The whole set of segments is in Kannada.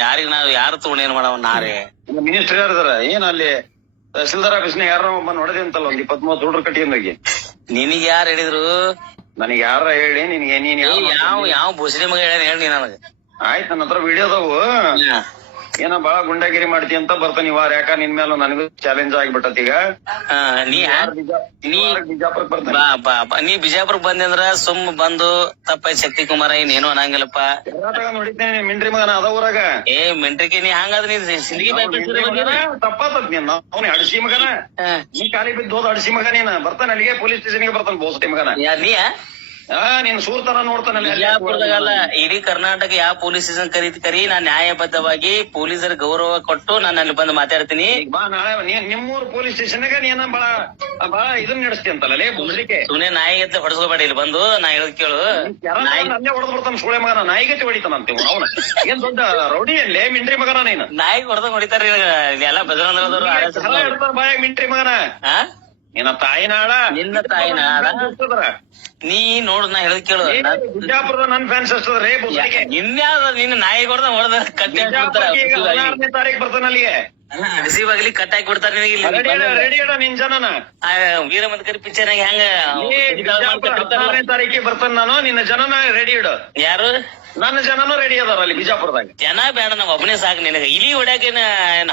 ಯಾರಿಗ ನಾವ್ ಯಾರು ತಗೊಂಡ್ ಏನ್ ಮಾಡವ ನಾರೇ? ಮಿನಿಸ್ಟರ್ ಯಾರದಾರ? ಏನ್ ಅಲ್ಲಿ ತಹಸೀಲ್ದಾರ್ ಆಫೀಸ್ನ ಯಾರ ಒಬ್ಬ ನೋಡದೆ ಅಂತಲ್ಲ ಒಂದ್ ಇಪ್ಪತ್ ಮೂವತ್ ಹುಡುಗರು ಕಟ್ಟಿಗೆ ನಿನಗ್ ಯಾರು ಹೇಳಿದ್ರು? ನನಗೆ ಯಾರ ಹೇಳಿ ನಿನ್ಗೆ ನೀನ್ ಯಾವ ಯಾವ ಯಾವ ಬುಸ್ರಿ ಮಗ ಹೇಳ ಹೇಳಿ ನನಗ? ಆಯ್ತು ನನ್ನ ಹತ್ರ ವಿಡಿಯೋ ಅದಾವು ಏನ ಬಹಳ ಗುಂಡಾಗಿರಿ ಮಾಡ್ತಿ ಅಂತ ಬರ್ತಾನ ಈ ವಾರ. ಯಾಕ ನಿನ್ ಮೇಲೆ ನನಗೂ ಚಾಲೆಂಜ್ ಆಗ್ಬಿಟ್ಟತ್ ಈಗ? ಆ, ನೀ ಯಾರ್ ಬಿಜಾ- ನೀ- ಬಿಜಾಪುರ ಬಿಜಾಪುರಕ್ ಬರ್ತಾನೆ. ಬಾ ಬಾ ಬಾ. ನೀ ಬಿಜಾಪುರ ಬಂದೆ ಅಂದ್ರ ಸುಮ್ ಬಂದು ತಪ್ಪ ಶಕ್ತಿ ಕುಮಾರ ಏನ್ ಏನೋ ಅನ್ನಂಗಿಲ್ಲಪ್ಪ. ಕರ್ನಾಟಕ ನೋಡಿದ್ದೇನೆ ಮಿಂಟ್ರಿ ಮಗನ ಅದ ಊರಾಗ. ಏ ಮೆಂಟ್ರಿಕೆ ನೀ ಹಂಗಾದ್ರೆ ನೀ ಸಿಂದಗಿ ತಪ್ಪಾತದ್ ನೀನ್. ಅವನ ಅಡಸಿ ಮಗನ. ಈ ಖಾಲಿ ಬಿದ್ದು ಹೋದ ಅಡಸಿ ಮಗ ನೀನ. ಬರ್ತಾನ ಅಲ್ಲಿಗೆ ಪೊಲೀಸ್ ಸ್ಟೇಷನ್ಗೆ ಬರ್ತಾನೆ ಬೋಸಟಿ ಮಗನ. ನೀ ಆ ನೀನ್ ಸೂರ್ ನೋಡ್ತಾನಲ್ಲ ನೋಡ್ತಾನ ಬಿಜಾಪುರದಾಗಲ್ಲ ಇಡೀ ಕರ್ನಾಟಕ ಯಾವ ಪೊಲೀಸ್ ಸ್ಟೇಷನ್ ಕರೀತಿ ಕರಿ ನಾನ್ ನ್ಯಾಯಬದ್ಧವಾಗಿ ಪೊಲೀಸರ ಗೌರವ ಕೊಟ್ಟು ನಾನು ಅಲ್ಲಿ ಬಂದು ಮಾತಾಡ್ತೀನಿ. ಬಾ ನಾಳೆ ನಿಮ್ಮೂರ್ ಪೊಲೀಸ್ ಸ್ಟೇಷನ್ಗ ನೀನ ಬಾಳ ಬಾಳ ಇದನ್ನ ನಡೆಸ್ತಿ ಅಂತಲ್ಲ ಬುದ್ರಿಕೆ ಸುಮ್ನೆ ನಾಯಿ ಹೊಡೆಸ್ಕೋಬೇಡ ಇಲ್ಲಿ ಬಂದು ನಾ ಹೇಳದ್ ಕೇಳು. ನಾಯಿ ಅಲ್ಲೇ ಹೊಡೆದ್ ಬರ್ತಾನ ಸುಳೆ ಮಗನ ನಾಯಿಗತ್ತೆ ಹೊಡಿತಾನಂತೆ ಅವನ. ಏನ್ ದೊಡ್ಡ ರೌಡಿ ಅಲ್ಲೇ ಮಿಂಟ್ರಿ ಮಗನ ನೀನು. ನಾಯಿ ಹೊಡೆದ ಹೊಡಿತಾರ ಎಲ್ಲ ಇಡ್ತಾರ ಬಾಯಾಗ ಮಿಂಟ್ರಿ ಮಗನ. ನಿನ್ನ ತಾಯಿನಾಳ? ನಿನ್ನ ತಾಯಿನಾಳ? ನೀ ನೋಡು ನಾ ಹೇಳದ್ ಕೇಳು. ಬಿಜಾಪುರದ ನನ್ ಫ್ಯಾನ್ಸ್ ಅಷ್ಟದ್ರಿ ಇನ್ಯಾವ ನಿನ್ನ ನಾಯಿ ಹೊಡೆದ ಹೊಡೆದ ಕಟ್ಟಿ ಹದಿನಾರನೇ ತಾರೀಕು ಬರ್ತಾನ ಅಲ್ಲಿಗೆ. ರಿಸೀವ್ ಬಾಗಿಲಿ ಕಟ್ ಹಾಕಿ ಬಿಡ್ತಾರ ನಿನಗೆ ಇಲ್ಲಿ. ನಿನ್ ಜನನ. ವೀರ ಮದಕರಿ ಪಿಕ್ಚರ್ ಹೆಂಗ ಹದಿನಾರನೇ ತಾರೀಕಿಗೆ ಬರ್ತಾನ ನಾನು ನಿನ್ನ ಜನನ ರೆಡಿ ಇಡು. ಯಾರು? ನನ್ನ ಜನನು ರೆಡಿ ಅದಾರ ಅಲ್ಲಿ ಬಿಜಾಪುರದಾಗ. ಜನ ಬೇಡ ನಾವ್ ಒಬ್ಬನೇ ಸಾಕು ನಿನಗ. ಇಲಿ ಹೊಡ್ಯಾಕ ಏನ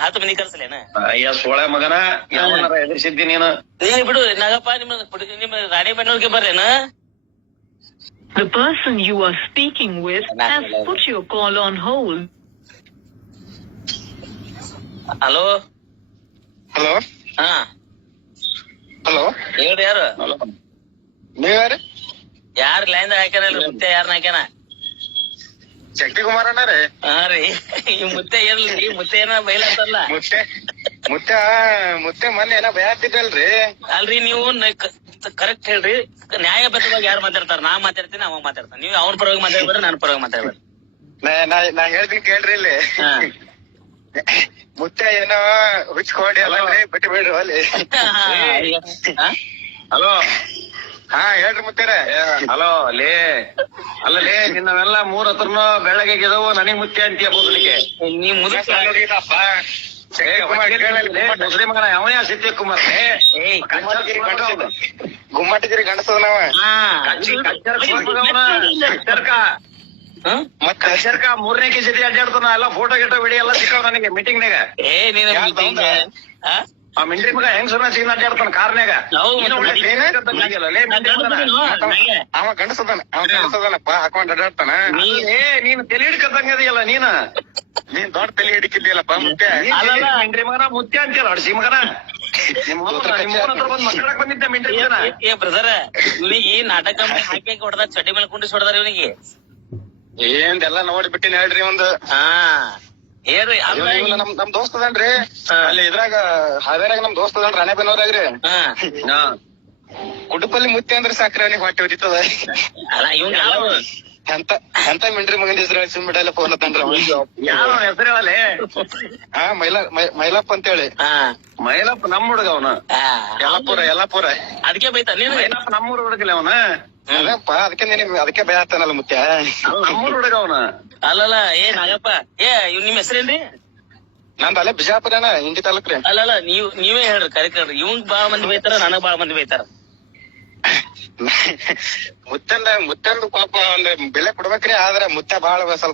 ಹತ್ತು ಮಂದಿ ಕರ್ಸಲೇನ? ಅಯ್ಯ ಸೋಳೆ ಮಗನ ಯಾವನಾರ ಎದುರಿಸಿದ್ದಿ ನೀನು? ಏ ಬಿಡು ನಾಗಪ್ಪ ನಿಮ್ಮ ನಿಮ್ಮ ರಾಣಿ ಬೆನ್ನೂರಿಗೆ ಬರ್ರೇನ? The person you are speaking with has put your call on hold. Hello? Hello? ಹಾ. ಹಲೋ? ಹೇಳ್ರಿ ಯಾರು? ನೀವ್ಯಾರು ಯಾರ? ಲೈನ್ ಹಾಕ್ಯಾರ ಮುತ್ತೆ ಯಾರನ್ನ ಹಾಕ್ಯಾನ? ಶಕ್ತಿ ಕುಮಾರ್ ಅಣ್ಣಾರೇ? ಹಾ ರೀ. ಈ ಮುತ್ತೆ ಏನ್ರಿ ಮುತ್ತೆ ಏನ ಬೈಲತ್ತಲ್ಲ ಮುತ್ತೆ ಮುತ್ತ ಮುತ್ತೆ ಮೊನ್ನೆ ಏನೋ ಬಯಾತಿದ್ದಲ್ರಿ ಅಲ್ರಿ ನೀವು ಕರೆಕ್ಟ್ ಹೇಳ್ರಿ. ನ್ಯಾಯಬದ್ಧವಾಗಿ ಯಾರು ಮಾತಾಡ್ತಾರ? ನಾ ಮಾತಾಡ್ತೀನಿ ಅವ ಮಾತಾಡ್ತಾನೆ. ನೀವು ಅವ್ನ ಪರವಾಗಿ ಮಾತಾಡ್ಬೇಡ್ರಿ ನನ್ನ ಪರವಾಗಿ ಮಾತಾಡ್ಬೇಡ್ರಿ. ನಾ ಹೇಳ್ತೀನಿ ಕೇಳ್ರಿ ಇಲ್ಲಿ. ಹಾ. ಮುತ್ತೆ ಏನೋ ಹುಚ್ಕೊಡಿ ಅಲ್ಲ. ಬಿಟ್ಟು ಬಿಡ್ರಿ ಅಲ್ಲಿ? ಹಲೋ. ಹಾ ಹೇಳ್ರಿ ಮುತ್ತೇರ. ಹಲೋ ಲೇ. ಅಲ್ಲ ಲೇ ನಿನ್ನವೆಲ್ಲ ಮೂರ್ ಹತ್ರನು ಬೆಳಗ್ಗೆ ಗೆದವು ನನಗ್ ಮುತ್ತೆ ಅಂತೀಯ ಬದಲಿಗೆ ನೀ ಮುಸ್ಲಿ ಮಗನ ಅವನೇ ಸಿದ್ದಿ ಕುಮಾರ್ ಗುಮ್ಮಟಗಿರಿ ಗಂಡಸದ ನಾವ. ಕಚ್ಚರ್ಕ ಮೂರನೇ ಕೆಜಿ ಅಡ್ಡಾಡ್ತಾನ ಎಲ್ಲ ಫೋಟೋ ಗಿಟೋ ಬಿಡಿ ಎಲ್ಲ ಸಿಕ್ಕ ನನಗೆ ಮೀಟಿಂಗ್ ನಾಗ ಏ ನೀನು ಆ ಮಿಂಟ್ರಿ ಮಗ ಹೆಂಗ್ ಸುಮ್ಮನೆ ಸೀನ್ ಅಡ್ಡಾಡ್ತಾನ ಕಾರ್ನ್ಯಾಗ? ಮತ್ತೆ. ಅವ ಗಂಡಸದಾನ ಅವ ಗಂಡಸದಾನಪ್ಪ ಹಾಕೊಂಡ್ ಅಡ್ಡಾಡ್ತಾನ. ಏ ನೀನ್ ತಲೆ ಹಿಡ್ಕತ್ತಂಗದಿಯಲ್ಲ ನೀನ? ನೀನ್ ದೊಡ್ಡ ತಲೆ ಹಿಡಿಕಿದ್ಯಲ್ಲಪ್ಪ ಮುತ್ತೆ ಮಿಂಡ್ರಿ ಮಗನ ಮುತ್ಯ ಅಂತೀಯಲ್ಲ ಅಡ್ಸಿ ಮಗನ? ಏ- ಬ್ರದರ್ ಇವನಿಗೆ ನಾಟಕ ಹಾಕಿ ಹೊಡೆದ ಚಟಿ ಮೇಲೆ ಕುಂಡಿಸಿ ಹೊಡೆದಾರ ಇವನಿಗೆ. ಏನ್ ನೋಡಿ ನೋಡ್ಬಿಟ್ಟಿನ ಹೇಳ್ರಿ ಒಂದು. ಹಾ. ಹೇಳ್ರಿ ಅಲ್ಲ ಇವ್ನು- ನಮ್ ನಮ್ ದೋಸ್ತ್ ಅದಾನ್ರಿ. ಹಾ. ಅಲ್ಲಿ ಇದ್ರಾಗ ಹಾವೇರಾಗ ನಮ್ ದೋಸ್ತ್ ಅದಾನ್ರಿ ರಾಣೆಬೆನ್ನೂರಾಗ್ರಿ ಹಾ. ಹಾ. ಕುಟುಂಬಲ್ಲಿ ಮುತ್ತೆ ಅಂದ್ರೆ ಸಾಕ್ರಿ ಅವ್ನಿಗೆ ಹೊಟ್ಟೆ ಉರಿತದ. ಅಲ್ಲ ಇವ್ನ ಯಾವ ಎಂತ ಎಂತ ಮಿಂಡ್ರಿ ಮಗನ ಹೆಸರು ಸುಮ್ಬಿಡಲ್ಲ ಫೋನ್ ತಂದ್ರ ಯಾರು ಹೆಸರು ಹೇಳಲೆ? ಹಾ ಮೈಲಾ ಮೈ- ಮೈಲಪ್ಪ ಅಂತೇಳಿ. ಹಾ. ಮೈಲಪ್ಪ ನಮ್ಮ ಹುಡುಗ ಅವನ. ಆ, ಯಲ್ಲಾಪುರ ಯಲ್ಲಾಪುರ ಅದಕ್ಕೆ ಬೈತ ನೀನು? ಮೈಲಪ್ಪ ನಮ್ಮೂರ್ ಹುಡುಗಲ್ಲ ಅವನ. ಅದಪ್ಪ ಅದಕ್ಕೆ ನಿನ್ ಅದಕ್ಕೆ ಭಯ ಆಗ್ತಾನಲ್ಲ ಮುತ್ಯ. ಹುಡುಗ ಅವನ. ಅಲ್ಲಲ್ಲ ಏ ನಾಗಪ್ಪ ಏ ಇವ್ ನಿಮ್ ಹೆಸರೇನ್ರಿ? ನಂದ್ ಅಲ್ಲೇ ಬಿಜಾಪುರನ ಇಂಡಿ ತಾಲೂಕ್ರಿ. ಅಲ್ಲಲ್ಲ ನೀವ್ ನೀವೇ ಹೇಳ್ರಿ ಕರೆಕ್ಟ್ ಇವಂಗ್ ಬಾಳ ಮಂದಿ ಬೈತಾರ ನನಗ್ ಬಾಳ ಮಂದಿ ಬೈತಾರ. ಮುತ್ತಂದ ಮುತ್ತಂದು ಪಾಪ ಒಂದ್ ಬೆಲೆ ಕೊಡ್ಬೇಕ್ರಿ ಆದ್ರ ಮುತ್ತ ಬಾಳ ಸ್ವಲ್ಪ